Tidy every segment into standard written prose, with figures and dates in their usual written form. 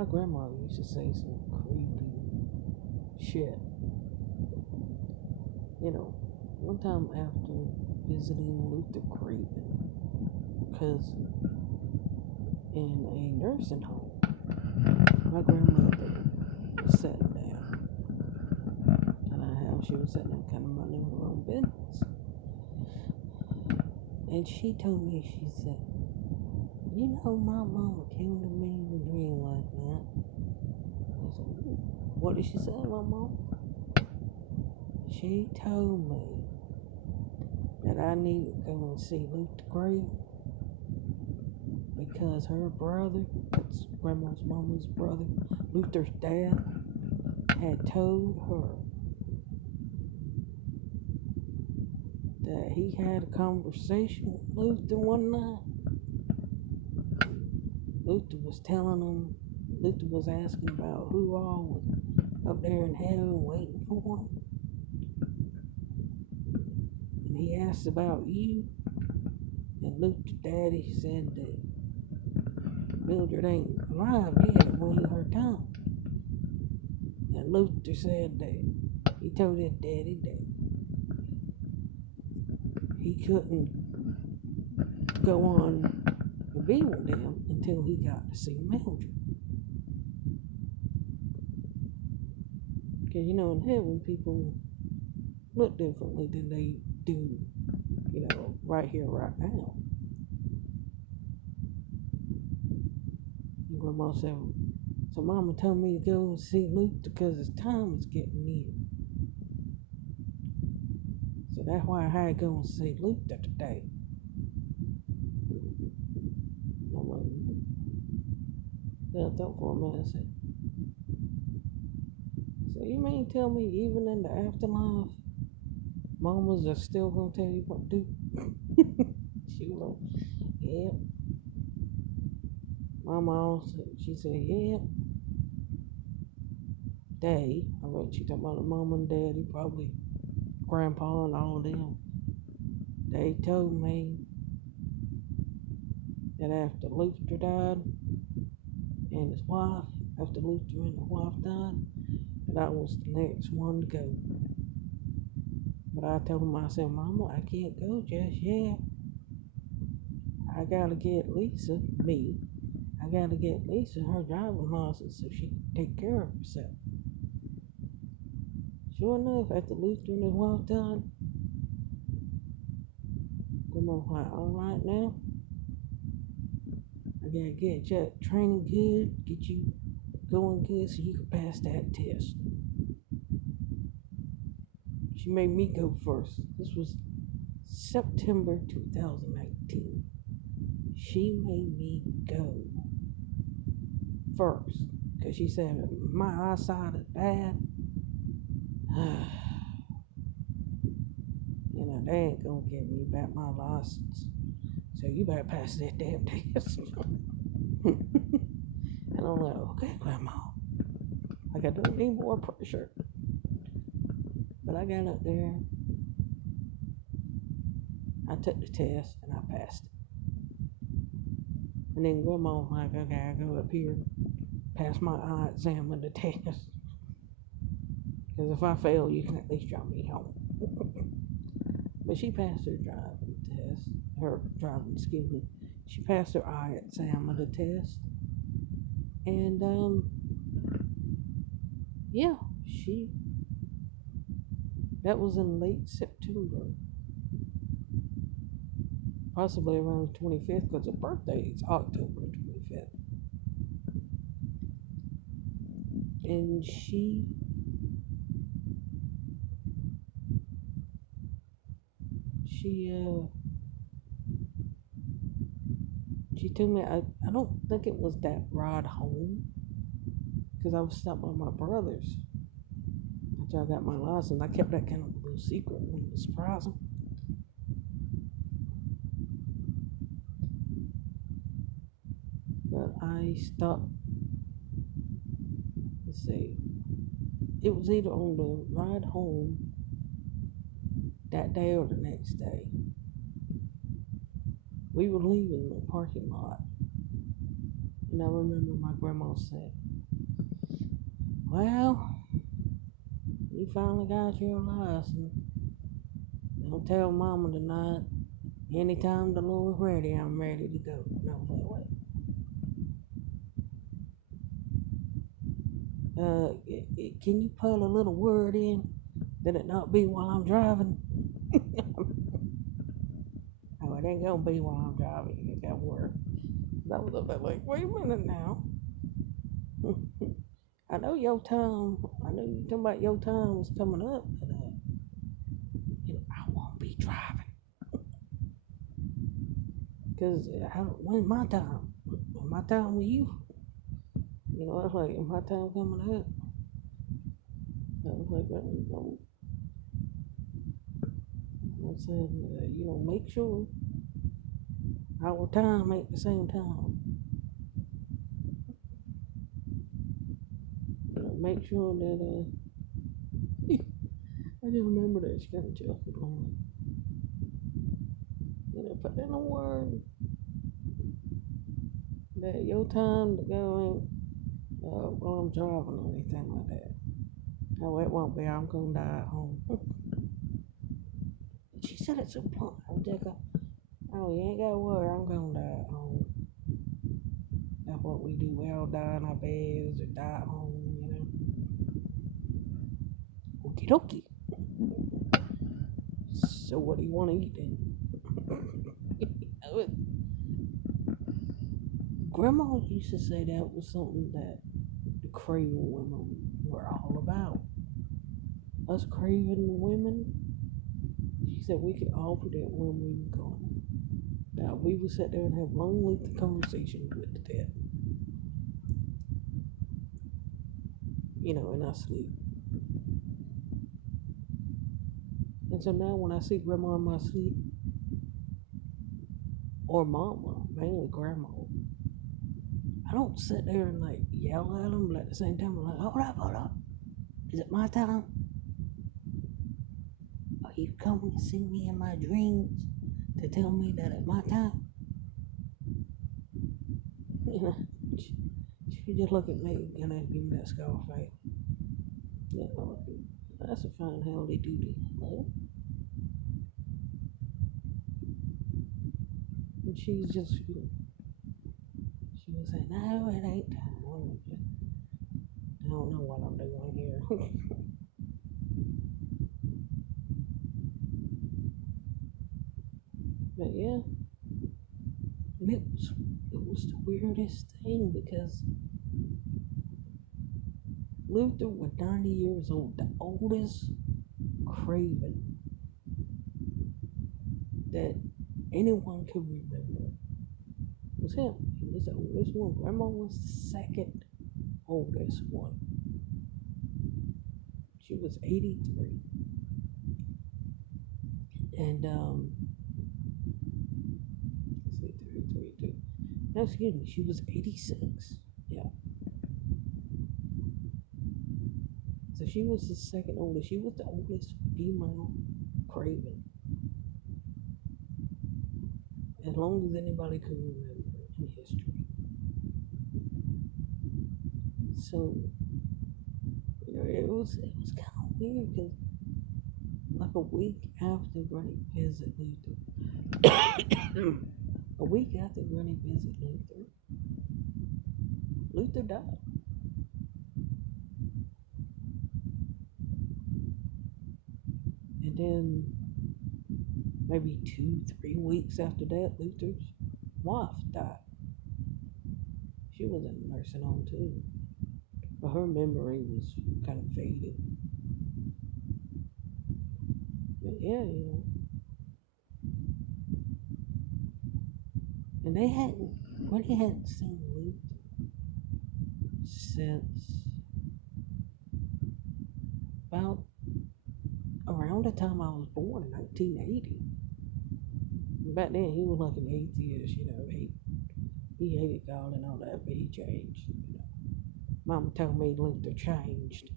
My grandmother used to say some creepy shit. One time after visiting Luther Creek cousin in a nursing home, my grandmother was sitting down, and she was sitting there kind of minding her own business. And she told me, she said, my mama came to me in a dream last night. I said, what did she say, my mom? She told me that I need to go and see Luther Gray because her brother, that's grandma's mama's brother, Luther's dad, had told her that he had a conversation with Luther one night. Luther was asking about who all was up there in heaven waiting for him. And he asked about you. And Luther's daddy said that Mildred ain't alive yet. It ain't her time. And Luther said that he told his daddy that he couldn't go on to be with them until he got to see Mildred. Because, in heaven, people look differently than they do, right here, right now. And Grandma said, so Mama told me to go and see Luther because his time was getting near. So that's why I had to go and see Luther today. Mama felt up for a minute and said, so you mean tell me even in the afterlife, mamas are still going to tell you what to do? She was like, yeah. Mama also, she said, yeah. Daddy, I bet she talking about the mom and daddy, probably grandpa and all of them. They told me that after Luther died and his wife, after Luther and his wife died, that I was the next one to go. But I told him, I said, Mama, I can't go just yet. I gotta get Lisa her driving license so she can take care of herself. Sure enough, after Luther and his wife died, Grandma was like, all right now, I gotta get you training good, get you going good so you can pass that test. She made me go first. This was September 2019. She made me go first because she said my eyesight is bad. They ain't gonna give me back my license, so you better pass that damn test. And I'm like, okay, Grandma, like I don't need more pressure. But I got up there, I took the test, and I passed it. And then Grandma was like, okay, I go up here, pass my eye exam and the test. Because if I fail, you can at least drive me home. But she passed her she passed her eye exam and the test. And, yeah, that was in late September. Possibly around the 25th, because her birthday is October 25th. And she told me, I don't think it was that ride home, because I was stopped by my brothers after I got my license. I kept that kind of a little secret, wanted to surprise them. But I stopped, let's see, it was either on the ride home that day or the next day. We were leaving the parking lot, and I remember my grandma said, Well, you finally got your license. Don't tell mama tonight. Anytime the Lord's ready, I'm ready to go. No, wait. Can you put a little word in that it not be while I'm driving? Oh, it ain't gonna be while I'm driving. You got word. That was a bit like, wait a minute now. I know your time. I know you talking about your time was coming up, but I won't be driving because when's my time? When my time with you? It's like my time coming up. I was like, I'm saying, make sure our time ain't the same time. Make sure that I just remember that she got a chocolate on. Put in a word that your time to go in while I'm driving or anything like that. No, it won't be. I'm gonna die at home. She said it so blunt. I was just like, oh, you ain't got to worry. I'm gonna die at home. That's what we do. We all die in our beds or die at home. Okie dokie. So what do you want to eat then? Grandma used to say that was something that the Craven women were all about. Us Craven women, she said we could offer that when we were gone. Now we would sit there and have long, lengthy conversations with the dead. In our sleep. And so now when I see Grandma in my sleep, or Mama, mainly Grandma, I don't sit there and like yell at them, but at the same time I'm like, hold up. Is it my time? Are you coming to see me in my dreams to tell me that it's my time? She just look at me and then give me that scar face. That's a fine howdy doody. And she's just, she was saying, no, it ain't time. I don't know what I'm doing here. But yeah, and it was the weirdest thing because Luther was 90 years old, the oldest Craven that anyone could remember was him. He was the oldest one. Grandma was the second oldest one. She was 83. And let's see, 32. No, excuse me, she was 86. Yeah. So she was the second oldest. She was the oldest female Craven. As long as anybody could remember in history. So, it was kind of weird because like a week after Granny visited Luther, a week after Granny visited Luther died. And then maybe 2-3 weeks after that, Luther's wife died. She was in a nursing home too, but her memory was kind of faded. But yeah, and Granny hadn't seen Luther since about around the time I was born in 1980. Back then, he was like an atheist, he hated God and all that, but he changed. Mama told me Luther changed.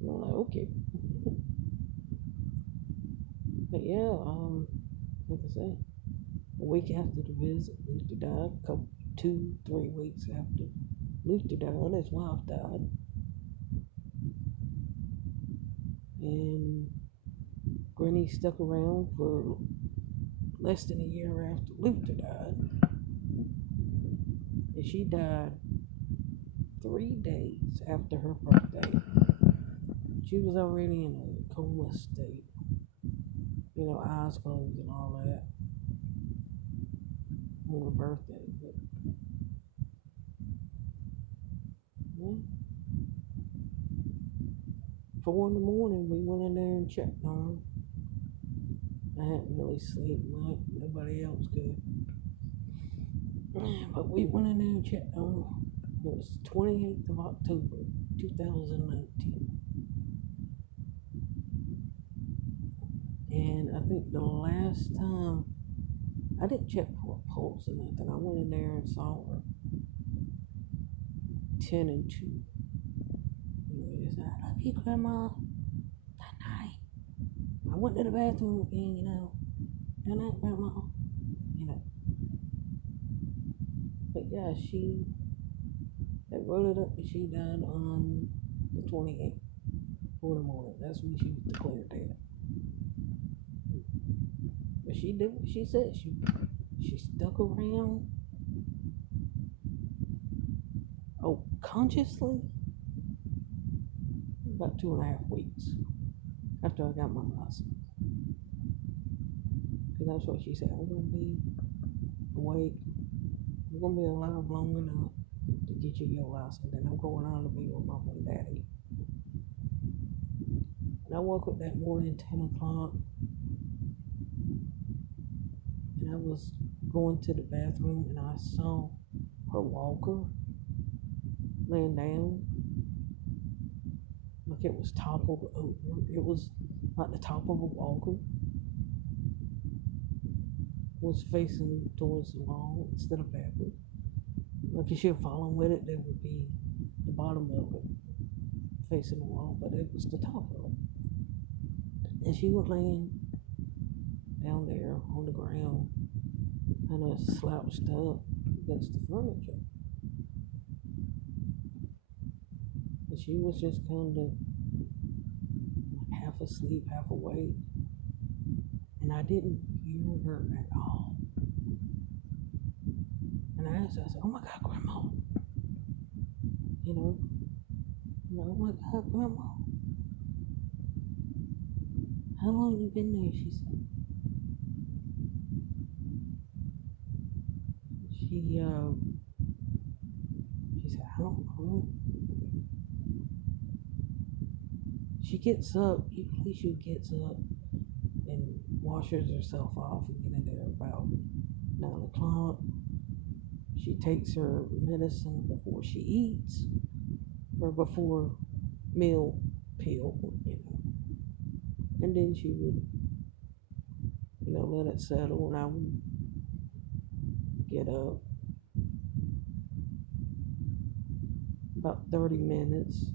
And I'm like, okay. But yeah, like I said, a week after the visit, Luther died. 2-3 weeks after. Luther died, his wife died, and Granny stuck around for less than a year after Luther died, and she died 3 days after her birthday. She was already in a coma state, eyes closed and all that on her birthday. But yeah, 4 in the morning, we went in there and checked on her. I hadn't really slept much, nobody else could. But we went in there and checked on her. It was 28th of October, 2019. And I think the last time, I didn't check for a pulse or nothing. I went in there and saw her 10 and 2. Just, I love you, Grandma. Good night. I went to the bathroom again, Good night, Grandma. You know. But yeah, they wrote it up that she died on the 28th, 4 in the morning. That's when she was declared dead. But she did what she said. She stuck around. Oh, consciously? About 2.5 weeks after I got my license. Because that's what she said. I'm going to be awake. I'm going to be alive long enough to get you your license. And I'm going on to be with Mom and Daddy. And I woke up that morning, 10 o'clock. And I was going to the bathroom and I saw her walker laying down. Like it was toppled over. It was like the top of a walker was facing towards the wall instead of backward. Like if she had fallen with it, there would be the bottom of it facing the wall, but it was the top of it. And she was laying down there on the ground, kind of slouched up against the furniture. And she was just kind of half asleep, half awake. And I didn't hear her at all. And I said, oh my God, Grandma. Oh my God, Grandma. How long you been there? She said. She said, I don't know. She gets up, usually she gets up and washes herself off and get in there about 9 o'clock. She takes her medicine before she eats, or before meal pill, and then she would, let it settle, and I would get up about 30 minutes,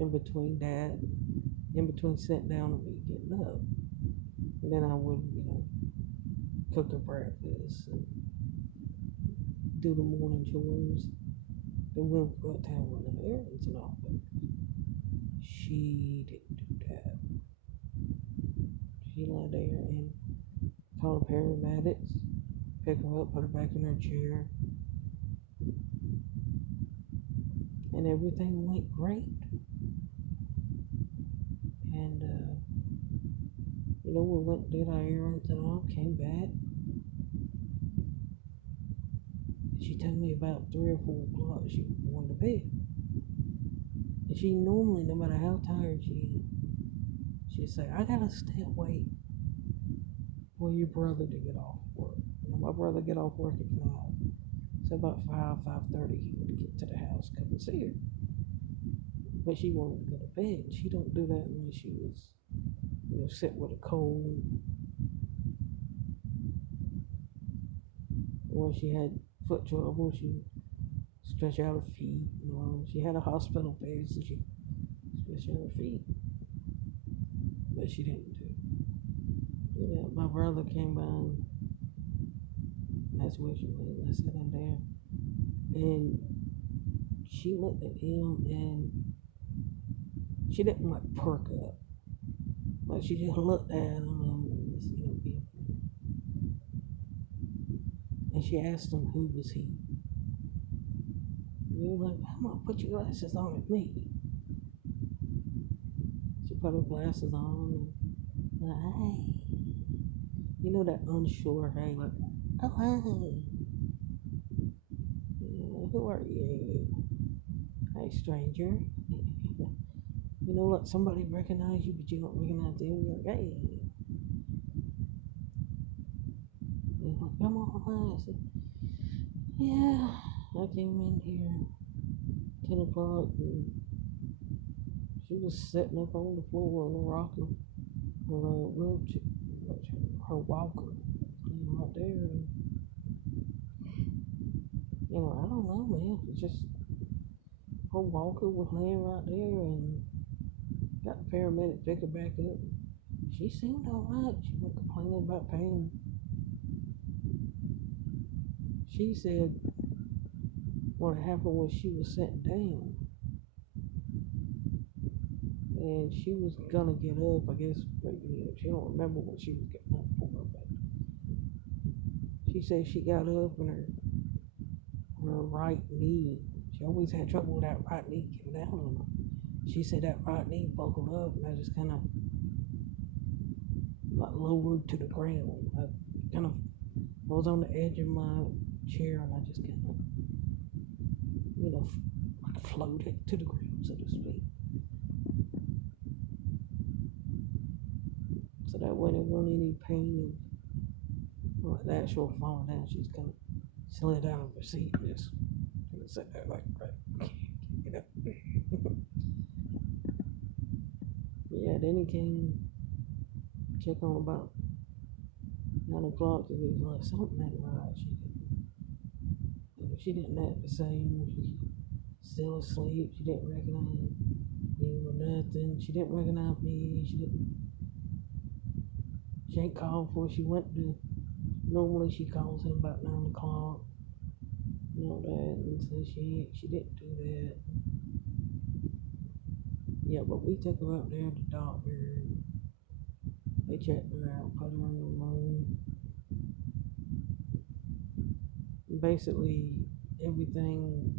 in between that, in between sitting down and me getting up. And then I would, cook her breakfast and do the morning chores. Then we'll go uptown running errands and all, but she didn't do that. She lay there and called the paramedics, pick her up, put her back in her chair, and everything went great. And, we went, did our errands and all, came back. She told me about 3 or 4 o'clock she was going to bed. And she normally, no matter how tired she is, she'd say, I gotta stay awake for your brother to get off work. My brother get off work at 5. So about 5:30 he would get to the house, come and see her. But she wanted to go to bed. She don't do that unless she was, sick with a cold, or she had foot trouble. She stretch out her feet. She had a hospital bed, so she stretched out her feet. But she didn't do that. My brother came by and that's where she was. I sat in there. And she looked at him and she didn't like perk up. Like she just looked at him and was, being. And she asked him who was he. And he was like, I'm gonna put your glasses on at me. She put her glasses on and like, hey. You know that unsure hey, like, oh hi. Yeah, who are you? Hey stranger. You know what? Somebody recognize you, but you don't recognize them. You're like, hey. You're like, come on, hi. I said, yeah, I came in here 10 o'clock and she was sitting up on the floor on a rocker, her wheelchair, her walker, right there. And, I don't know, man. It's just her walker was laying right there and got the paramedic pick her back up. She seemed alright. She wasn't complaining about pain. She said what happened was she was sitting down and she was gonna get up. I guess maybe she don't remember what she was getting up for, but she said she got up and her right knee. She always had trouble with that right knee giving out on her. She said that right knee buckled up and I just kind of like lowered to the ground. I was on the edge of my chair and I just kind of, like floated to the ground, so to speak. So that way there wasn't any pain of like the actual falling down. She just kind of slid down on her seat and just kind of sat there like, right, get up. Yeah, then he came check on about 9 o'clock because he was like, something ain't right. She didn't act the same. She still asleep. She didn't recognize me or nothing. She didn't recognize me. She ain't called for. She went to. Normally she calls him about 9 o'clock. That, and so she didn't do that. Yeah, but we took her up there to the doctor. They checked her out, put her in the room. Basically, everything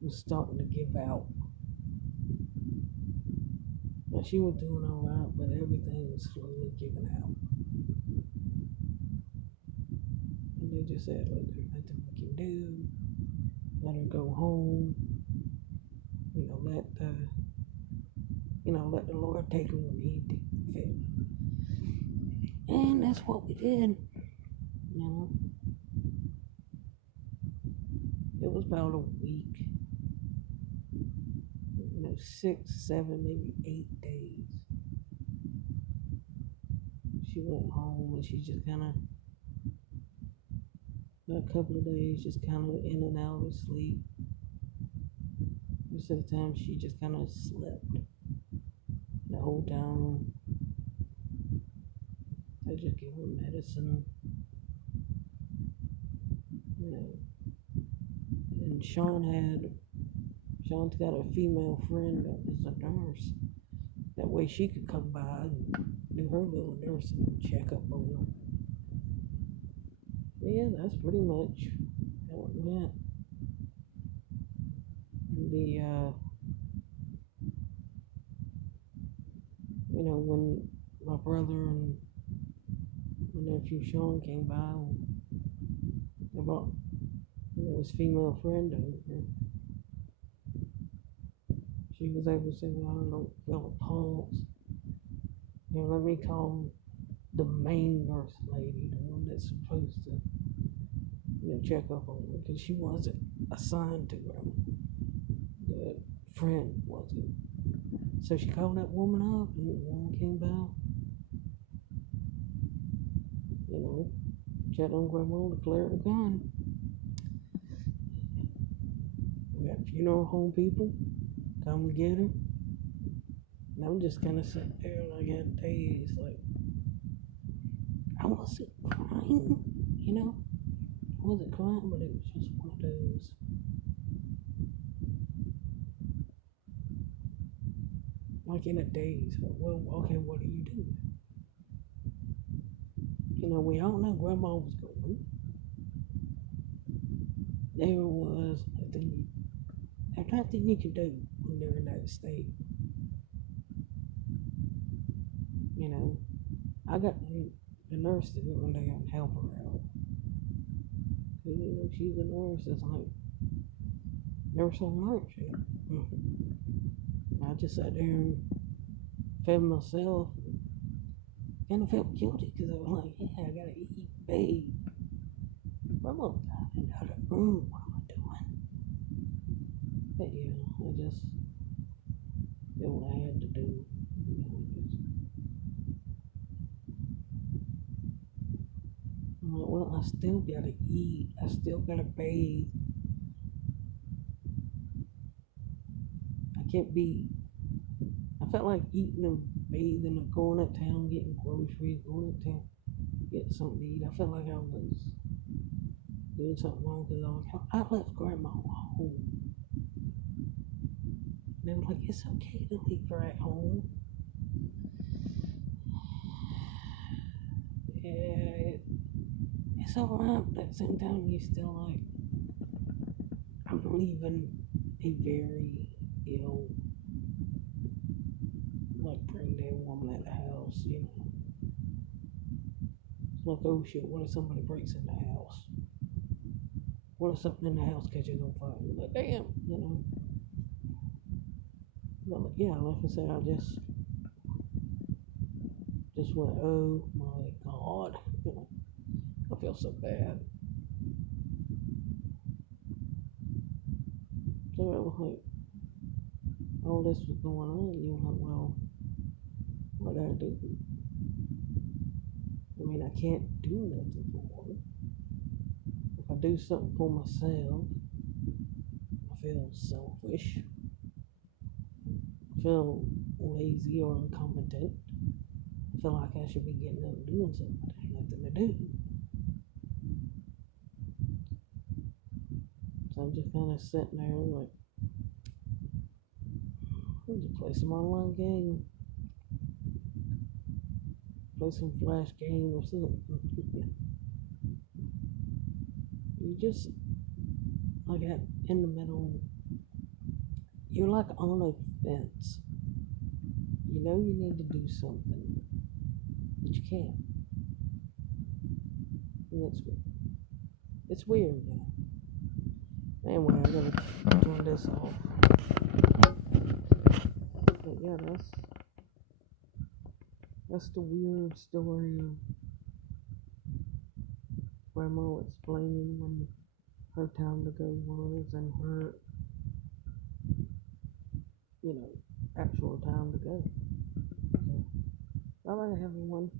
was starting to give out. Now, she was doing all right, but everything was slowly giving out. And they just said, look, there's nothing we can do. Let her go home. Let the Lord take her when He fit. And that's what we did. It was about a week. 6, 7, maybe 8 days. She went home and she just kind of, a couple of days, just kind of in and out of sleep. Most of the time, she just kind of slept the whole time. I just give her medicine. And Sean's got a female friend that is a nurse. That way she could come by and do her little nursing checkup on her. Yeah, that's pretty much how it went. When my brother and my nephew Sean came by, they brought his female friend over. She was able to say, well, I don't feel a pulse. Let me call the main nurse lady, the one that's supposed to, check up on her, because she wasn't assigned to her. The friend wasn't. So she called that woman up, and the woman came by. Checked on Grandma, declared her gone. We got funeral home people come and get her. And I'm just kind of sitting there and I got dazed, like, I wasn't crying, I wasn't crying, but it was just one of those like in a daze. Well, okay, what do you do? You know, we all know grandma was going. There was nothing, there's nothing you can do when they're in that state. You know, I got the nurse to go in there and help her out. Cause you know she's a nurse. It's like there's so much. I just sat there and fed myself. Kind of felt guilty because I was like, yeah, I gotta eat, bathe. I'm not in another room. What am I doing? But yeah, I just did what I had to do. You know, I'm like, well, I still gotta eat. I still gotta bathe. I can't be. I felt like eating and bathing or going uptown, getting groceries, going uptown, get something to eat. I felt like I was doing something wrong because I left grandma home. And they were like, it's okay to leave her at home. Yeah, it's alright, but at the same time, you still like, I'm leaving a very ill, like brain dead woman at the house, you know. It's like, oh shit, what if somebody breaks in the house? What if something in the house catches on fire? You're like, damn, you know. But yeah, like I said, I just went, oh my god, you know, I feel so bad. So it was like, all this was going on, and you're like, well, what do I do? I mean, I can't do nothing for her. If I do something for myself, I feel selfish. I feel lazy or incompetent. I feel like I should be getting up and doing something, but I have nothing to do. So I'm just kind of sitting there like, I'll just play some online game, play some flash game or something. You just like in the middle. You're like on a fence. You know you need to do something, but you can't. And it's weird, you know. Anyway, I'm gonna turn this off. But yeah, that's the weird story of Grandma explaining when her time to go was and her, you know, actual time to go. So, bye bye everyone.